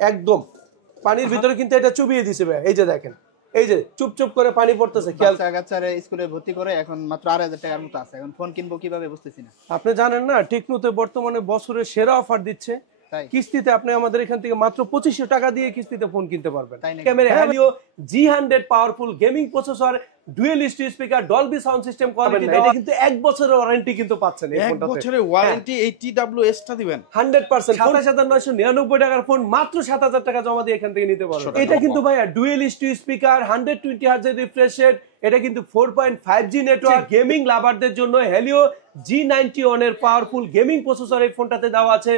একদম পানির ভিতরে কিন্তু এটা চুবিয়ে দিছে ভাই। এই যে দেখেন, এই যে চুপ চুপ করে পানি পড়তেছে। বাচ্চারে স্কুলে ভর্তি করে এখন মাত্র 2,500 টাকার মতো আছে। এখন ফোন কিনবো কিভাবে বুঝতেছি না। আপনি জানেন না টেকনোতে বর্তমানে বছরের সেরা অফার দিচ্ছে। কিস্তিতে আপনি আমাদের এখান থেকে মাত্র 2500 টাকা দিয়ে কিস্তিতে ফোন কিনতে পারবেন। Camera Helio G100 powerful gaming processor, dual stereo speaker, Dolby sound system quality. এটা কিন্তু 1 বছরের ওয়ারেন্টি কিন্তু পাচ্ছেন এই ফোনটাতে। 1 বছরের ওয়ারেন্টি। এই TWS টা দিবেন 100%। 27999 টাকার ফোন মাত্র 7000 টাকা জমা দিয়ে এখান থেকে নিতে পারবেন। এটা কিন্তু ভাইয়া ডুয়াল স্টিরিও স্পিকার, 120 Hz এর রিফ্রেশ রেট, এটা কিন্তু 4.5G নেটওয়ার্ক। গেমিং লাভারদের জন্য Helio G91 এর পাওয়ারফুল গেমিং প্রসেসর এই ফোনটাতে দেওয়া আছে।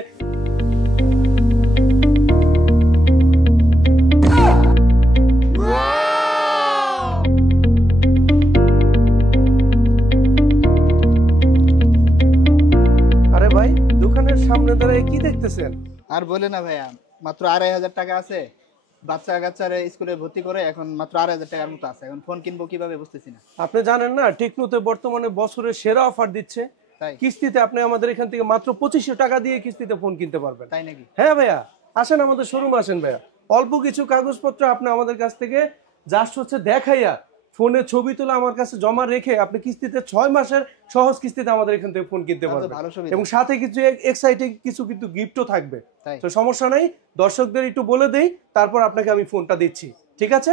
আরে ভাই, দোকানের সামনে দাঁড়িয়ে কি দেখতেছেন? আর বলে না ভাইয়া, মাত্র 2,500 টাকা আছে। বাচ্চারে স্কুলে ভর্তি করে এখন মাত্র 2,500 টাকার মতো আছে। এখন ফোন কিনবো কিভাবে বুঝতেছি না। আপনি জানেন না টেকনোতে বর্তমানে বছরের সেরা অফার দিচ্ছে। কিস্তিতে আপনি আমাদের এখান থেকে মাত্র 2500 টাকা দিয়ে কিস্তিতে ফোন কিনতে পারবেন। তাই নাকি? হ্যাঁ ভাইয়া, আসেন আমাদের শোরুম আসেন ভাইয়া। অল্প কিছু কাগজপত্র আপনি আমাদের কাছ থেকে জাস্ট হচ্ছে দেখাইয়া ফোনে ছবি তুলে আমার কাছে জমা রেখে আপনি কিস্তিতে 6 মাসের সহজ কিস্তিতে আমাদের এখান থেকে ফোন কিনতে পারবেন। এবং সাথে কিছু এক্সাইটিং কিছু কিন্তু গিফটও থাকবে। তো সমস্যা নাই, দর্শকদের একটু বলে দেই, তারপর আপনাকে আমি ফোনটা দিচ্ছি। ঠিক আছে?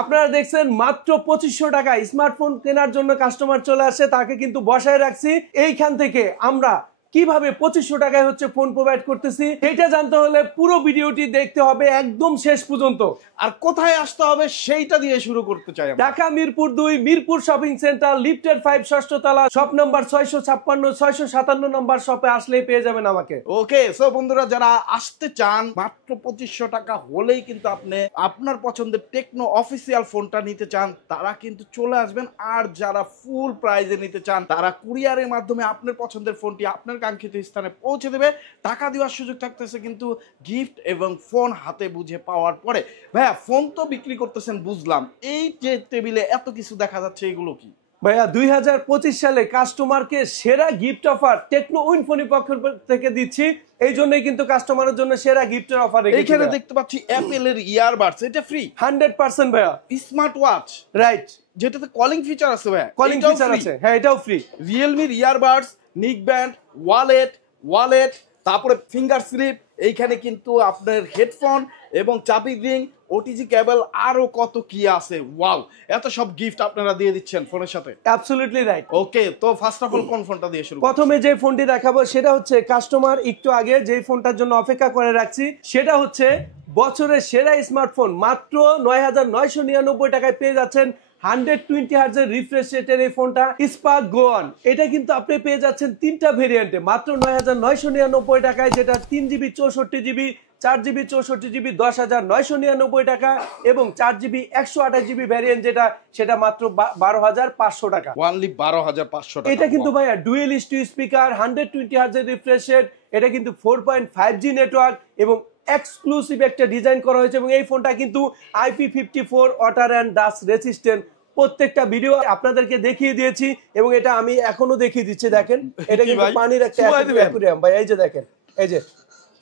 আপনারা দেখছেন মাত্র 2500 টাকা স্মার্টফোন কেনার জন্য কাস্টমার চলে আসে, তাকে কিন্তু বসায় রাখছি। এইখান থেকে আমরা কিভাবে 2500 টাকায় হচ্ছে ফোন প্রোভাইড করতেছি এটা জানতে হলে পুরো ভিডিওটি দেখতে হবে একদম শেষ পর্যন্ত। আর কোথায় আসতে হবে সেইটা দিয়ে শুরু করতে চাই। ঢাকা মিরপুর 2 মিরপুর শপিং সেন্টার, লিফটের 5 ষষ্ঠ তলা, শপ নাম্বার 656 657 নম্বর শপে আসলেই পেয়ে যাবেন আমাকে। ওকে, সো বন্ধুরা যারা আসতে চান মাত্র 2500 টাকা হলেই কিন্তু আপনি আপনার পছন্দের টেকনো অফিসিয়াল ফোনটা নিতে চান তারা কিন্তু চলে আসবেন। আর যারা ফুল প্রাইজে নিতে চান তারা কুরিয়ারের মাধ্যমে আপনার পছন্দের ফোনটি আপনার কাঙ্ক্ষিত স্থানে পৌঁছে দেবে। টাকা দেওয়ার সুযোগ থাকতেছে কিন্তু গিফট এবং ফোন হাতে বুঝে পাওয়ার পরে। ভাইয়া ফোন তো বিক্রি করতেছেন বুঝলাম, এই যে টেবিলে এত কিছু দেখা যাচ্ছে এগুলো কি? ভাইয়া 2025 সালে কাস্টমারকে সেরা গিফট অফার টেকনো উইনফোনের পক্ষ থেকে দিচ্ছি। এই জন্যই কিন্তু কাস্টমারের জন্য সেরা গিফটের অফার রেখেছি। এখানে দেখতে পাচ্ছি অ্যাপেলের ইয়ারবাডস, এটা ফ্রি 100% ভাইয়া। স্মার্ট ওয়াচ, রাইট, যেটাতে কলিং ফিচার আছে ভাইয়া। কলিং ফিচার আছে, হ্যাঁ এটাও ফ্রি। রিয়েলমির ইয়ারবাডস, নিক ব্যান্ড, ওয়ালেট, তারপরে ফিঙ্গার স্লিপ, এইখানে কিন্তু আপনার হেডফোন এবং চাবি রিং, ওটিজি কেবল, আরো কত কি আছে। ওয়াও, এত সব গিফট আপনারা দিয়ে দিচ্ছেন ফোনের সাথে। Absolutely right. ওকে, তো ফার্স্ট অফ অল কোন ফোনটা দিয়ে শুরু? প্রথমে যে ফোনটি দেখাবো সেটা হচ্ছে কাস্টমার একটু আগে যে ফোনটার জন্য অপেক্ষা করে রাখছি, সেটা হচ্ছে বছরের সেরা স্মার্টফোন। মাত্র 9999 টাকায় পেয়ে যাচ্ছেন 120 Hz রিফ্রেশ রেটের এই ফোনটা, স্পার্ক গো অন। এটা কিন্তু আপনি পেয়ে যাচ্ছেন 3টা ভেরিয়েন্টে মাত্র 9999 টাকায়, যেটা 3GB 64GB, 4GB 64GB 10,999 টাকা এবং 4GB 128GB ভ্যারিয়েন্ট যেটা সেটা মাত্র 12,500 টাকা। ওনলি 12,500 টাকা। এটা কিন্তু ভাইয়া dual stereo speaker, 120 Hz refresh rate, এটা কিন্তু 4.5G নেটওয়ার্ক এবং এক্সক্লুসিভ একটা ডিজাইন করা হয়েছে। এবং এই ফোনটা কিন্তু IP54 water and dust resistant. প্রত্যেকটা ভিডিও আপনাদেরকে দেখিয়ে দিয়েছি এবং এটা আমি এখনো দেখিয়ে দিচ্ছি। দেখেন, এটা কিন্তু পানির একটা অ্যাকুয়ারিয়াম ভাই। এই যে দেখেন, এই যে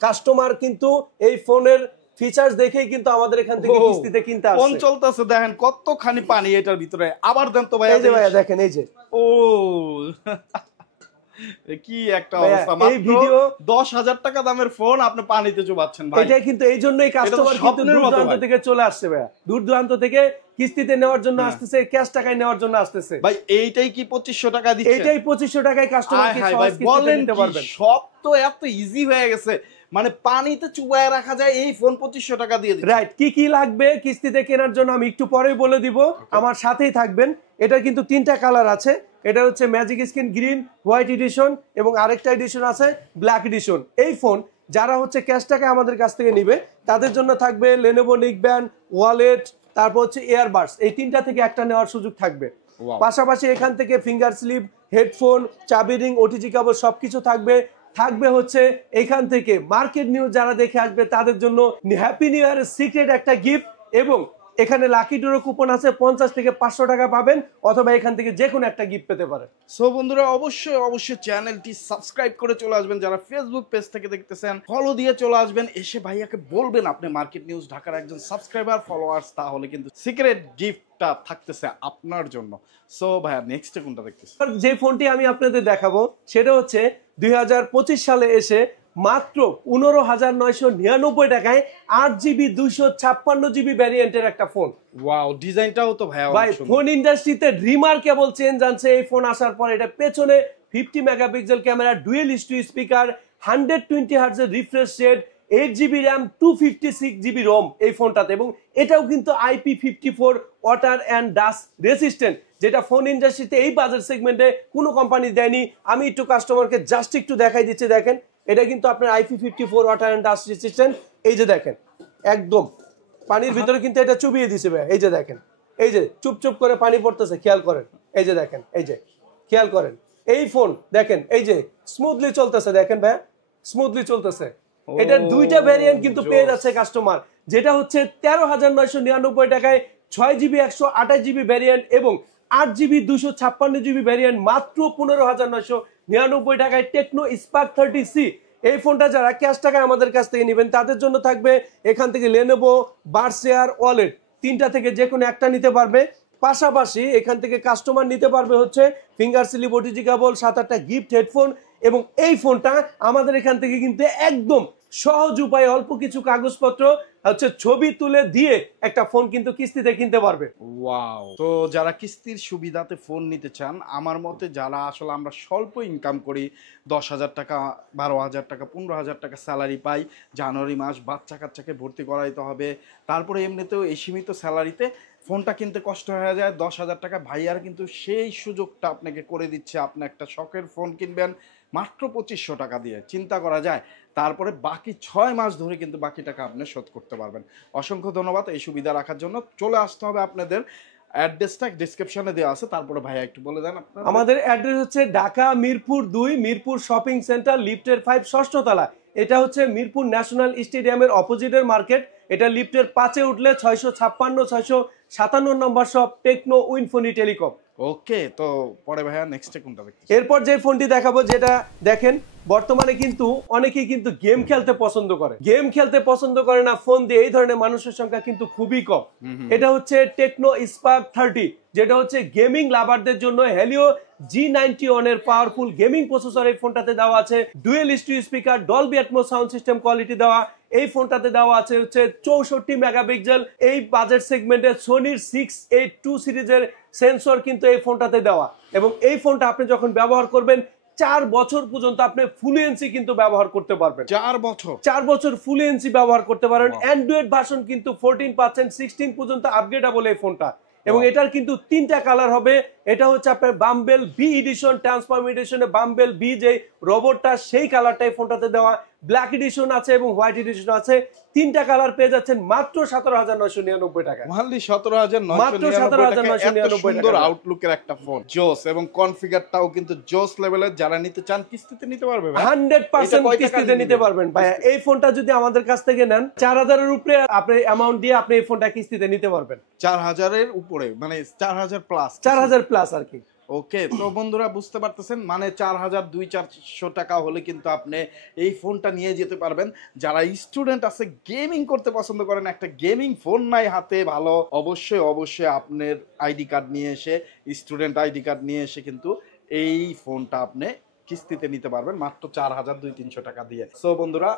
কাস্টমার কিন্তু এই ফোনের ফিচার্স দেখেই কিন্তু আমাদের এখান থেকে কিস্তিতে কিনতে আসছে। ফোন চলতেছে, দেখেন কতখানি পানি এটার ভিতরে। আবার দেন তো ভাই। এই যে ভাইয়া দেখেন, এই যে ও কি একটা অবস্থা। এই ভিডিও 10,000 টাকা দামের ফোন আপনি পানিতে চুবাচ্ছেন ভাই। এটা কিন্তু এই জন্যই কাস্টমার কিন্তু দূর দূরান্ত থেকে চলে আসছে ভাইয়া, দূর দূরান্ত থেকে কিস্তিতে নেওয়ার জন্য আসতেছে, ক্যাশ টাকায় নেওয়ার জন্য আসতেছে। ভাই এইটাই কি 2500 টাকা দিচ্ছে? এইটাই 2500 টাকায় কাস্টমারকে সহজ কিস্তিতে নিতে পারবেন। সব তো এত ইজি হয়ে গেছে, মানে পানিতে চুবায় রাখা যায় এই ফোন 2500 টাকা দিয়ে দিচ্ছে। রাইট, কি কি লাগবে কিস্তিতে কেনার জন্য আমি একটু পরেই বলে দিব, আমার সাথেই থাকবেন। এটা কিন্তু 3টা কালার আছে। এটা হচ্ছে magic skin green, white addition এবং আরেকটা এডিশন আছে ব্ল্যাক এডিশন। এই ফোন যারা হচ্ছে ক্যাশ টাকায় আমাদের কাছ থেকে নিবে তাদের জন্য থাকবে লেনোভো নিক ব্যান্ড, ওয়ালেট, তারপর হচ্ছে ইয়ারবাডস। এই 3টা থেকে একটা নেওয়ার সুযোগ থাকবে। পাশাপাশি এখান থেকে ফিঙ্গার স্লিপ, হেডফোন, চাবি রিং, ওটিজি কেবল সবকিছু থাকবে। থাকবে হচ্ছে এখান থেকে মার্কেট নিউজ যারা দেখে আসবে তাদের জন্য হ্যাপি নিউ ইয়ারের সিক্রেট একটা গিফট এবং এখানে লাকি ড্র কুপন আছে, 50 থেকে 500 টাকা পাবেন, অথবা এখান থেকে যে কোনো একটা গিফট পেতে পারেন। সো বন্ধুরা অবশ্যই চ্যানেলটি সাবস্ক্রাইব করে চলে আসবেন, যারা ফেসবুক পেজ থেকে দেখতেছেন ফলো দিয়ে চলে আসবেন, এসে ভাইয়াকে বলবেন আপনি মার্কেট নিউজ ঢাকার একজন সাবস্ক্রাইবার ফলোয়ার্স, তাহলে কিন্তু সিক্রেট গিফটটা থাকতেছে আপনার জন্য। সো ভাইয়া নেক্সটে কোনটা দেখতেছেন? যে ফোনটি আমি আপনাদের দেখাবো সেটা হচ্ছে 2025 সালে এসে মাত্র 15,999 টাকায় 8GB 256GB ভ্যারিয়েন্টের একটা ফোন। ওয়াও, ডিজাইনটাও তো ভাইয়া ভাই ফোন ইন্ডাস্ট্রিতে রিমার্কেবল চেঞ্জ আনছে এই ফোন আসার পর। এটা পেছনে 50 megapixel camera, dual studio speaker, 120 হার্টজের refresh rate, 8GB RAM, 256GB ROM এই ফোনটাতে, এবং এটাও কিন্তু IP54 water and dust resistant, যেটা ফোন ইন্ডাস্ট্রিতে এই বাজেট সেগমেন্টে কোনো কোম্পানি দেয়নি। আমি একটু কাস্টমারকে জাস্ট একটু দেখাই দিচ্ছি, দেখেন এটা কিন্তু আপনার IP54 water and dust resistant. এই যে দেখেন একদম পানির ভিতরে কিন্তু এটা চুবিয়ে দিছে ভাই, এই যে দেখেন, এই যে চুপ করে পানি পড়তেছে, খেয়াল করেন, এই যে দেখেন, এই যে খেয়াল করেন এই ফোন দেখেন, এই যে স্মুথলি চলতেছে, দেখেন ভাই স্মুথলি চলতেছে। এটার দুইটা ভ্যারিয়েন্ট কিন্তু পেয়ে যাচ্ছে কাস্টমার, যেটা হচ্ছে 13,999 টাকায় 6GB 128GB ভ্যারিয়েন্ট এবং 8GB 256GB ভ্যারিয়েন্ট মাত্র 15,999 টাকায় টেকনো স্পার্ক 30C। এই ফোনটা যারা ক্যাশ টাকায় আমাদের কাছ থেকে নেবেন তাদের জন্য থাকবে এখান থেকে লেনোভো, বার্সেয়ার, ওয়ালেট, তিনটা থেকে যে কোনো একটা নিতে পারবে। পাশাপাশি এখান থেকে কাস্টমার নিতে পারবে হচ্ছে ফিঙ্গার স্লিপ ওটিজি কেবল, 7-8টা গিফট হেডফোন, এবং এই ফোনটা আমাদের এখান থেকে কিন্তু একদম সহজ উপায়ে অল্প কিছু কাগজপত্র হচ্ছে ছবি তুলে দিয়ে একটা ফোন কিন্তু কিস্তিতে কিনতে পারবে। ওয়াও, তো যারা কিস্তির সুবিধাতে ফোন নিতে চান, আমার মতে যারা আসলে আমরা স্বল্প ইনকাম করি, 10,000 টাকা, 12,000 টাকা, 15,000 টাকা স্যালারি পাই, জানুয়ারি মাস বাচ্চা কাচ্চাকে ভর্তি করাইতে হবে, তারপরে এমনিতেও এই সীমিত স্যালারিতে ফোনটা কিনতে কষ্ট হয়ে যায়, 10,000 টাকা ভাইয়ার কিন্তু সেই সুযোগটা আপনাকে করে দিচ্ছে। আপনি একটা শখের ফোন কিনবেন মাত্র 2500 টাকা দিয়ে, চিন্তা করা যায়, তারপরে বাকি 6 মাস ধরে কিন্তু বাকি টাকা আপনি শোধ করতে পারবেন। অসংখ্য ধন্যবাদ এই সুবিধা রাখার জন্য। চলে আসতে হবে আপনাদের, অ্যাড্রেসটা ডিসক্রিপশনে দেওয়া আছে, তারপরে ভাইয়া একটু বলে দেন আপনারা। আমাদের অ্যাড্রেস হচ্ছে ঢাকা মিরপুর 2, মিরপুর শপিং সেন্টার, লিফটের 5 ষষ্ঠ তলা। এটা হচ্ছে মিরপুর ন্যাশনাল স্টেডিয়ামের অপোজিটের মার্কেট। এটা লিফটের 5-এ উঠলে 656-657 নম্বর শপ, টেকনো উইনফোনি টেলিকম। ওকে, তো পরে ভাইয়া নেক্সটে কোনটা দেখতে? এরপর যে ফোনটি দেখাবো, যেটা দেখেন বর্তমানে কিন্তু অনেকেই কিন্তু গেম খেলতে পছন্দ করে, গেম খেলতে পছন্দ করে না ফোন দিয়ে, এই ধরনের মানুষের সংখ্যা কিন্তু খুবই কম। এটা হচ্ছে টেকনো স্পার্ক 30, যেটা হচ্ছে গেমিং লাভারদের জন্য। হেলিও G91 এর পাওয়ারফুল গেমিং প্রসেসর এই ফোনটাতে দেওয়া আছে, dual studio speaker, Dolby atoms sound system quality দেওয়া। এই ফোনটাতে দেওয়া আছে হচ্ছে 64 মেগাপিক্সেল এই বাজেট সেগমেন্টে সোনির 682 সিরিজের সেন্সর কিন্তু এই ফোনটাতে দেওয়া, এবং এই ফোনটা আপনি যখন ব্যবহার করবেন 4 বছর পর্যন্ত আপনি ফুলুয়েন্সি কিন্তু ব্যবহার করতে পারবেন। 4 বছর ফুলুয়েন্সি ব্যবহার করতে পারেন। অ্যান্ড্রয়েড ভার্সন কিন্তু 14 পাচ্ছেন, 16 পর্যন্ত আপগ্রেডেবল এই ফোনটা, এবং এটার কিন্তু 3টা কালার হবে। এটা হচ্ছে আপনার বাম্বেল বি এডিশন, ট্রান্সফর্ম এডিশনে বাম্বেল বি যে রোবটটা সেই কালারটাই ফোনটাতে দেওয়া, ব্ল্যাক এডিশন আছে এবং হোয়াইট এডিশন আছে। 3টা কালার পেয়ে যাচ্ছেন মাত্র 17,999 টাকা। মাত্র 17,999 সুন্দর আউটলুকের একটা ফোন, জোস, এবং কনফিগারটাও কিন্তু জোস লেভেলের। যারা নিতে চান কিস্তিতে নিতে পারবে, 100% কিস্তিতে নিতে পারবেন ভাইয়া। এই ফোনটা যদি আমাদের কাছ থেকে নেন 4,000 এর উপরে আপনি অ্যামাউন্ট দিয়ে আপনি এই ফোনটা কিস্তিতে নিতে পারবেন। 4,000 এর উপরে, মানে 4,000 প্লাস, 4,000 প্লাস আর কি। ওকে, তো বন্ধুরা বুঝতে পারতেছেন, মানে 4,200-400 টাকা হলে কিন্তু আপনি এই ফোনটা নিয়ে যেতে পারবেন। যারা স্টুডেন্ট আছে, গেমিং করতে পছন্দ করেন, একটা গেমিং ফোন নাই হাতে, ভালো, অবশ্যই আপনার আইডি কার্ড নিয়ে এসে, স্টুডেন্ট আইডি কার্ড নিয়ে এসে কিন্তু এই ফোনটা আপনি কিস্তিতে নিতে পারবেন মাত্র 4,200-300 টাকা দিয়ে। সো বন্ধুরা,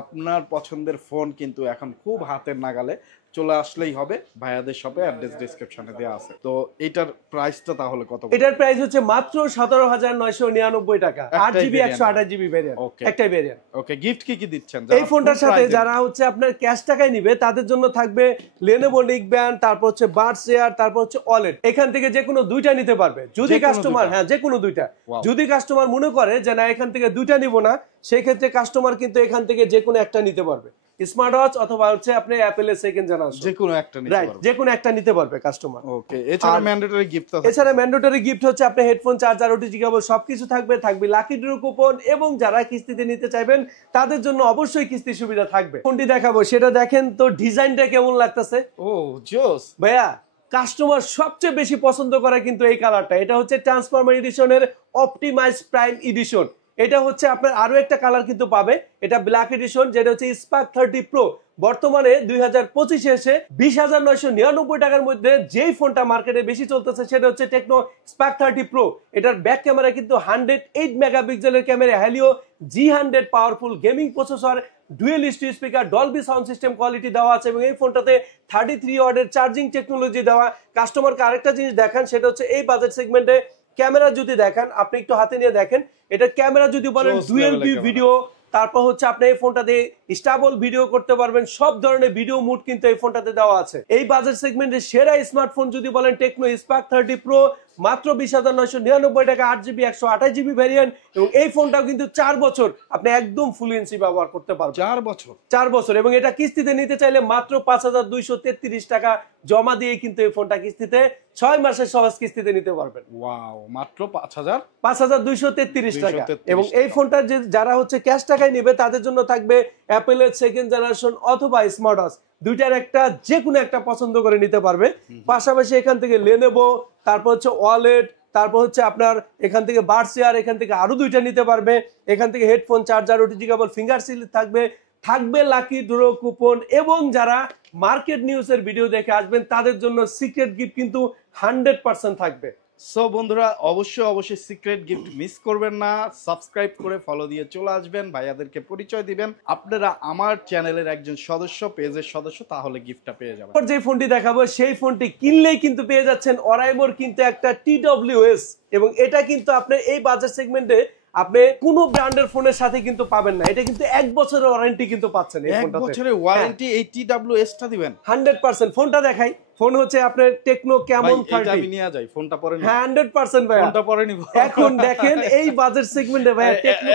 আপনার পছন্দের ফোন কিন্তু এখন খুব হাতের নাগালে, চলে আসলেই হবে ভাইয়াদের শপে, অ্যাড্রেস ডেসক্রিপশনে দেওয়া আছে। তো এটার প্রাইসটা তাহলে কত? এটার প্রাইস হচ্ছে মাত্র 17,999 টাকা, 8GB 128GB ভেরিয়েন্ট, একটাই ভেরিয়েন্ট। ওকে, গিফট কি দিচ্ছেন এই ফোনটার সাথে? যারা হচ্ছে আপনার ক্যাশ টাকায় নিবে তাদের জন্য থাকবে লেনোভো নিকব্যান্ড, তারপর হচ্ছে বার্সেয়ার, তারপর হচ্ছে ওয়ালেট। এখান থেকে যে কোনো দুইটা নিতে পারবে যদি কাস্টমার, হ্যাঁ যে কোনো দুইটা। যদি কাস্টমার মনে করে যে না এখান থেকে দুইটা নিব না, সেই ক্ষেত্রে কাস্টমার কিন্তু এখান থেকে যে কোনো একটা নিতে পারবে। স্মার্ট ওয়াচ অথবা হচ্ছে আপনি অ্যাপেলের সেকেন্ড জেনারেশন, যে কোনো একটা নিতে রাইট, পারবে। যে কোনো একটা নিতে পারবে কাস্টমার। ওকে, এছাড়া আর- ম্যান্ডেটরি গিফট আছে? এছাড়া ম্যান্ডেটরি গিফট হচ্ছে আপনি হেডফোন, চার্জার, ওটিজি কেবল সবকিছু থাকবে, থাকবে লাকি ড্র কুপন, এবং যারা কিস্তিতে নিতে চাইবেন তাদের জন্য অবশ্যই কিস্তির সুবিধা থাকবে। কোনটি দেখাবো সেটা দেখেন তো, ডিজাইনটা কেমন লাগতেছে ও জোস ভাইয়া। কাস্টমার সবচেয়ে বেশি পছন্দ করে কিন্তু এই কালারটা। এটা হচ্ছে ট্রান্সফরমার এডিশনের অপটিমাইজ প্রাইম এডিশন। এটা হচ্ছে আপনার আরো একটা কালার কিন্তু পাবে, এটা ব্ল্যাক এডিশন, যেটা হচ্ছে স্পার্ক 30 প্রো। বর্তমানে 2025 এসে 20,999 টাকার মধ্যে যেই ফোনটা মার্কেটে বেশি চলতেছে সেটা হচ্ছে টেকনো স্পার্ক 30 প্রো। এটার ব্যাক ক্যামেরা কিন্তু 108 মেগাপিক্সেলের camera, Helio G100 powerful gaming processor, dual stereo speaker, Dolby sound system quality দেওয়া আছে, এবং এই ফোনটাতে 33 ওয়াটের চার্জিং টেকনোলজি দেওয়া। কাস্টমারকে আরেকটা জিনিস দেখান, সেটা হচ্ছে এই বাজেট সেগমেন্টে ক্যামেরা যদি দেখেন, আপনি একটু হাতে নিয়ে দেখেন, এটা ক্যামেরা যদি বলেন Close ডুয়েল level এর বি camera। ভিডিও, তারপর হচ্ছে আপনি এই ফোনটা দিয়ে স্টেবল ভিডিও করতে পারবেন, সব ধরনের ভিডিও মুড কিন্তু এই ফোনটাতে দেওয়া আছে। এই বাজেট সেগমেন্টে সেরা স্মার্টফোন যদি বলেন টেকনো স্পার্ক 30 প্রো, মাত্র 20,999 টাকা, 8GB 128GB ভ্যারিয়েন্ট, এবং এই ফোনটাও কিন্তু 4 বছর আপনি একদম ফুল এনসি ব্যবহার করতে পারবেন। 4 বছর 4 বছর, এবং এটা কিস্তিতে নিতে চাইলে মাত্র 5,233 টাকা জমা দিয়ে কিন্তু এই ফোনটা কিস্তিতে 6 মাসের সহজ কিস্তিতে নিতে পারবেন। ওয়াও, মাত্র 5,000 5,233 টাকা। 233 এবং এই ফোনটা যারা হচ্ছে ক্যাশ টাকায় নেবে তাদের জন্য থাকবে অ্যাপেলের সেকেন্ড জেনারেশন অথবা স্মার্ট ওয়াচ, দুইটার একটা যে কোনো একটা পছন্দ করে নিতে পারবে। পাশাপাশি এখান থেকে লেনোভো, তারপর হচ্ছে ওয়ালেট, তারপর হচ্ছে আপনার এখান থেকে বার্সিয়ার, এখান থেকে আরো দুইটা নিতে পারবে। এখান থেকে হেডফোন, চার্জার, ওটিজি কেবল, ফিঙ্গার সিল থাকবে, থাকবে লাকি ড্র কুপন, এবং যারা মার্কেট নিউজের ভিডিও দেখে আসবেন তাদের জন্য সিক্রেট গিফট কিন্তু 100% থাকবে। সো বন্ধুরা, অবশ্যই সিক্রেট গিফট মিস করবেন না। সাবস্ক্রাইব করে ফলো দিয়ে চলে আসবেন, ভাইয়াদেরকে পরিচয় দিবেন, আপনারা আমার চ্যানেলের একজন সদস্য, পেজের সদস্য, তাহলে গিফটটা পেয়ে যাবেন। যে ফোনটি দেখাবো সেই ফোনটি কিনলেই কিন্তু পেয়ে যাচ্ছেন অরাইমোর কিন্তু একটা TWS, এবং এটা কিন্তু আপনি এই বাজেট সেগমেন্টে আপনি কোন ব্র্যান্ডের ফোনের সাথে কিন্তু পাবেন না। এটা কিন্তু 1 বছরের ওয়ারেন্টি কিন্তু পাচ্ছেন এই 1 ফোনটাতে। বছরের ওয়ারেন্টি এই TWS টা দিবেন 100%। ফোনটা দেখাই, ফোন হচ্ছে আপনার টেকনো ক্যামন ভাই, এটা 30। আমি নিয়ে যাই, ফোনটা পরে নিব। হ্যাঁ 100% ভাই, ফোনটা পরে নিব। এখন দেখেন এই বাজেট সেগমেন্টে ভাই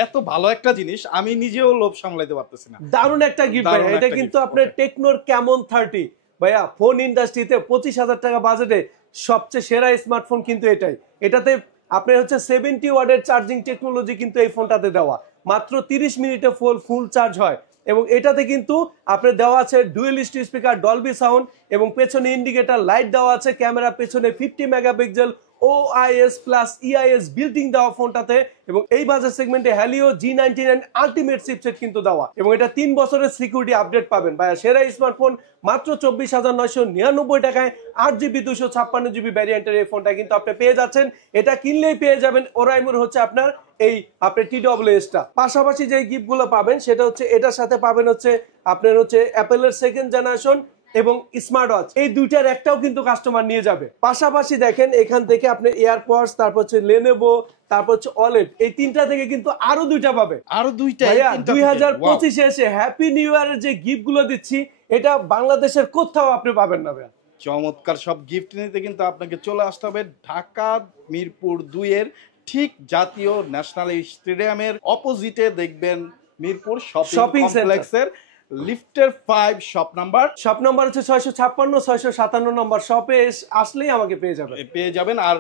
এত ভালো একটা জিনিস আমি নিজেও লোভ সামলাইতে পারতেছি না। দারুণ একটা গিফট ভাই। দারুণ এটা একটা কিন্তু gift, আপনার okay। টেকনোর ক্যামন 30 ভাইয়া, ফোন ইন্ডাস্ট্রিতে 25,000 টাকা বাজেটে সবচেয়ে সেরা স্মার্টফোন কিন্তু এটাই। এটাতে আপনার হচ্ছে 70 ওয়াটের চার্জিং টেকনোলজি কিন্তু এই ফোনটাতে দেওয়া, মাত্র 30 মিনিটে ফুল চার্জ হয়। এবং এটাতে কিন্তু আপনার দেওয়া আছে dual stereo speaker, Dolby sound, এবং পেছনে ইন্ডিকেটর লাইট দেওয়া আছে, ক্যামেরা পেছনে 50 megapixel OIS plus EIS building দেওয়া ফোনটাতে। এবং এই বাজেট সেগমেন্টে হ্যালিও G99 আলটিমেট চিপসেট কিন্তু দেওয়া, এবং এটা 3 বছরের সিকিউরিটি আপডেট পাবেন। ভাইয়া সেরা স্মার্টফোন মাত্র 24,999 টাকায়, 8GB 256GB ভ্যারিয়েন্টের এই ফোনটা কিন্তু আপনি পেয়ে যাচ্ছেন। এটা কিনলেই পেয়ে যাবেন ওরাইমোর হচ্ছে আপনার এই আপনার TWS টা। পাশাপাশি যে গিফট গুলো পাবেন সেটা হচ্ছে এটার সাথে পাবেন হচ্ছে আপনার হচ্ছে অ্যাপেলের সেকেন্ড জেনারেশন এবং স্মার্ট ওয়াচ, এই দুইটার একটাও কিন্তু কাস্টমার নিয়ে যাবে। পাশাপাশি দেখেন এখান থেকে আপনি এয়ারপডস, তারপর হচ্ছে লেনোভো, তারপর হচ্ছে ওয়ালেট, এই তিনটা থেকে কিন্তু আরো দুইটা পাবে। আরো দুইটা ভাইয়া 2025 এসে হ্যাপি নিউ ইয়ারের যে গিফট গুলো দিচ্ছি এটা বাংলাদেশের কোথাও আপনি পাবেন না ভাইয়া। চমৎকার সব গিফট নিতে কিন্তু আপনাকে চলে আসতে হবে ঢাকা মিরপুর 2 এর ঠিক জাতীয় ন্যাশনাল স্টেডিয়ামের অপোজিটে দেখবেন মিরপুর শপিং Shopping কমপ্লেক্সের লিফটের 5 শপ নাম্বার। শপ নাম্বার হচ্ছে 656 657 নম্বর। শপে আসলেই আমাকে পেয়ে যাবেন।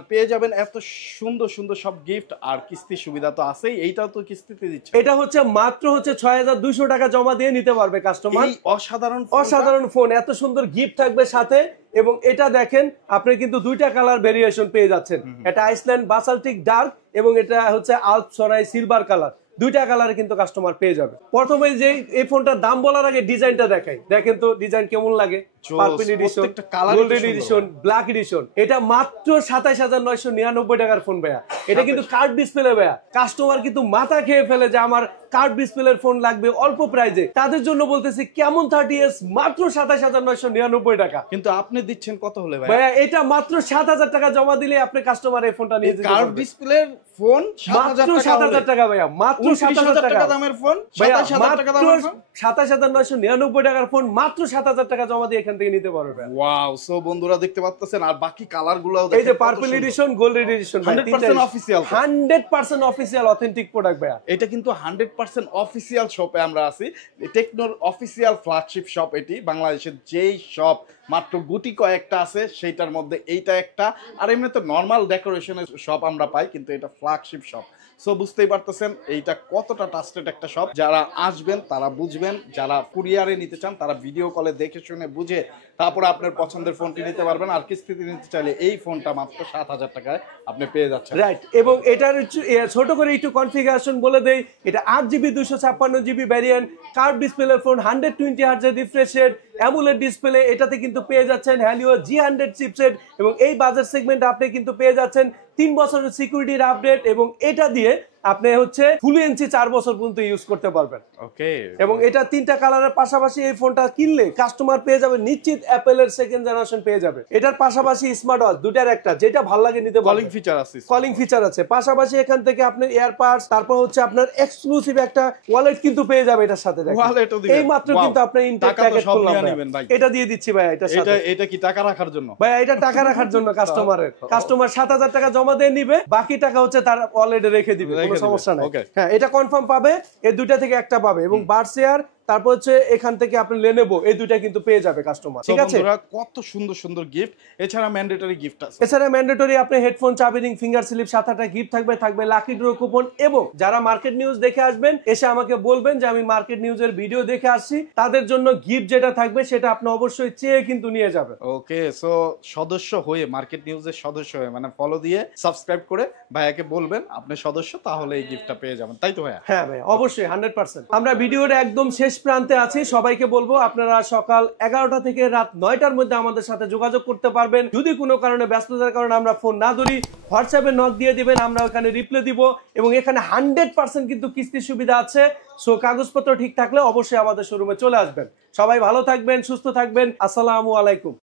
পেয়ে যাবেন এত সুন্দর সব গিফট, আর কিস্তির সুবিধা তো আছেই, এইটাও তো কিস্তিতে দিচ্ছে। এটা হচ্ছে মাত্র হচ্ছে 6,200 টাকা জমা দিয়ে নিতে পারবে কাস্টমার। এই অসাধারণ ফোন, এত সুন্দর গিফট থাকবে সাথে। এবং এটা দেখেন আপনি কিন্তু দুইটা কালার ভেরিয়েশন পেয়ে যাচ্ছেন, এটা আইসল্যান্ড বাসাল্টিক ডার্ক এবং এটা হচ্ছে আলপ সরাই সিলভার কালার। দুইটা কালারে কিন্তু কাস্টমার পেয়ে যাবে। প্রথমে যে এই ফোনটার দাম বলার আগে ডিজাইনটা দেখাই, দেখেন তো ডিজাইন কেমন লাগে। Purple edition, golden edition, black edition. এটা মাত্র 27,999 টাকার ফোন ভাইয়া। এটা কিন্তু কার্ড ডিসপ্লে ভাইয়া। কাস্টমার কিন্তু মাথা খেয়ে ফেলে যে আমার কার্ড ডিসপ্লের ফোন লাগবে অল্প প্রাইজে, তাদের জন্য বলতেছি কেমন 30s মাত্র 27,999 টাকা। কিন্তু আপনি দিচ্ছেন কত হলে ভাইয়া? এটা মাত্র 7,000 টাকা জমা দিলে আপনি কাস্টমার এই ফোনটা নিয়ে যেতে কার্ভ পারবেন। ডিসপ্লের ফোন মাত্র 7,000 টাকা ভাইয়া, মাত্র 7,000 টাকা দামের ফোন, ভাইয়া, 27,000 টাকা দামের ফোন, 27,999 টাকার ফোন মাত্র 7,000 টাকা জমা দিয়ে এখান থেকে নিতে পারবে। ওয়াও। সো বন্ধুরা দেখতে পাচ্ছেন, আর বাকি কালার গুলো এই যে purple edition, golden edition, 100% official, 100% official authentic product ভাইয়া। এটা কিন্তু 100% অফিসিয়াল শপে আমরা আছি। টেকনোর অফিসিয়াল ফ্ল্যাগশিপ শপ এটি। বাংলাদেশের যেই শপ মাত্র গুটি কয়েকটা আছে সেইটার মধ্যে এইটা একটা। আর এমনি তো নর্মাল ডেকোরেশনের শপ আমরা পাই, কিন্তু এটা ফ্ল্যাগশিপ শপ। সো বুঝতেই পারতেছেন এইটা কতটা ট্রাস্টেড একটা শপ। যারা আসবেন তারা বুঝবেন, যারা কুরিয়ারে নিতে চান তারা ভিডিও কলে দেখে শুনে বুঝে তারপরে আপনার পছন্দের ফোনটি নিতে পারবেন। আর কিস্তিতে নিতে চাইলে এই ফোনটা মাত্র 7,000 টাকায় আপনি পেয়ে যাচ্ছেন। রাইট, এবং এটার ছোট করে একটু কনফিগারেশন বলে দেই। এটা 8GB 256GB variant, curve display phone, 120 হার্টজের রিফ্রেশ রেট, অ্যামোলেড ডিসপ্লে। এটাতে কিন্তু পেয়ে যাচ্ছেন হ্যালিও G100 চিপসেট, এবং এই বাজেট সেগমেন্টে আপনি কিন্তু পেয়ে যাচ্ছেন 3 বছরের সিকিউরিটির আপডেট, এবং এটা দিয়ে আপনি হচ্ছে ফ্লুয়েন্সি 4 বছর পর্যন্ত ইউজ করতে পারবেন। ওকে, এবং এটা 3টা কালারের পাশাপাশি এই ফোনটা কিনলে কাস্টমার পেয়ে যাবে নিশ্চিত অ্যাপেলের সেকেন্ড জেনারেশন পেয়ে যাবে। এটার পাশাপাশি স্মার্ট ওয়াচ, দুটার একটা, যেটা ভালো লাগে নিতে পারবেন। কলিং ফিচার আছে, কলিং ফিচার আছে। পাশাপাশি এখান থেকে আপনার এয়ারপাডস, তারপর হচ্ছে আপনার এক্সক্লুসিভ একটা ওয়ালেট কিন্তু পেয়ে যাবে এটার সাথে। ওয়ালেটও দিবেন। এই মাত্র কিন্তু আপনি ইনটেক টাকা তো প্যাকেট সব করলাম নিয়ে ভাই। নেবেন ভাই। এটা দিয়ে দিচ্ছি ভাই এটার সাথে। এটা কি টাকা রাখার জন্য? ভাই এটা টাকা রাখার জন্য কাস্টমারের। কাস্টমার 7,000 টাকা জমা দিয়ে নিবে, বাকি টাকা হচ্ছে তার ওয়ালেটে রেখে দিবে, কোনো সমস্যা নাই। হ্যাঁ, এটা কনফার্ম পাবে, এই দুইটা থেকে একটা পাবে। এবং বার্সেয়ার, তারপর হচ্ছে এখান থেকে আপনি লেনেভো, এই দুইটা কিন্তু পেয়ে যাবে কাস্টমার। ঠিক আছে, কত সুন্দর সুন্দর গিফট। এছাড়া ম্যান্ডেটরি গিফট আছে। এছাড়া ম্যান্ডেটরি আপনি হেডফোন, চাবি রিং, ফিঙ্গার স্লিপ, 7-8টা গিফট থাকবে লাকি ড্র কুপন। এবং যারা মার্কেট নিউজ দেখে আসবেন, এসে আমাকে বলবেন যে আমি মার্কেট নিউজের ভিডিও দেখে আসছি, তাদের জন্য গিফট যেটা থাকবে সেটা আপনি অবশ্যই চেয়ে কিন্তু নিয়ে যাবেন। ওকে, সো সদস্য হয়ে, মার্কেট নিউজের সদস্য হয়ে, মানে ফলো দিয়ে সাবস্ক্রাইব করে ভাইয়াকে বলবেন আপনি সদস্য, তাহলে এই গিফটটা পেয়ে যাবেন, তাই তো ভাইয়া? হ্যাঁ ভাই, অবশ্যই 100%। আমরা ভিডিওর একদম শেষ প্রান্তে আছি। সবাইকে বলবো আপনারা সকাল 11টা থেকে রাত 9টার মধ্যে আমাদের সাথে যোগাযোগ করতে পারবেন। যদি কোনো কারণে ব্যস্ততার কারণে আমরা ফোন না ধরি, হোয়াটসঅ্যাপে নক দিয়ে দিবেন, আমরা ওখানে রিপ্লাই দিব। এবং এখানে 100% কিন্তু কিস্তির সুবিধা আছে। সো কাগজপত্র ঠিক থাকলে অবশ্যই আমাদের শোরুমে চলে আসবেন। সবাই ভালো থাকবেন, সুস্থ থাকবেন। আসসালামু আলাইকুম।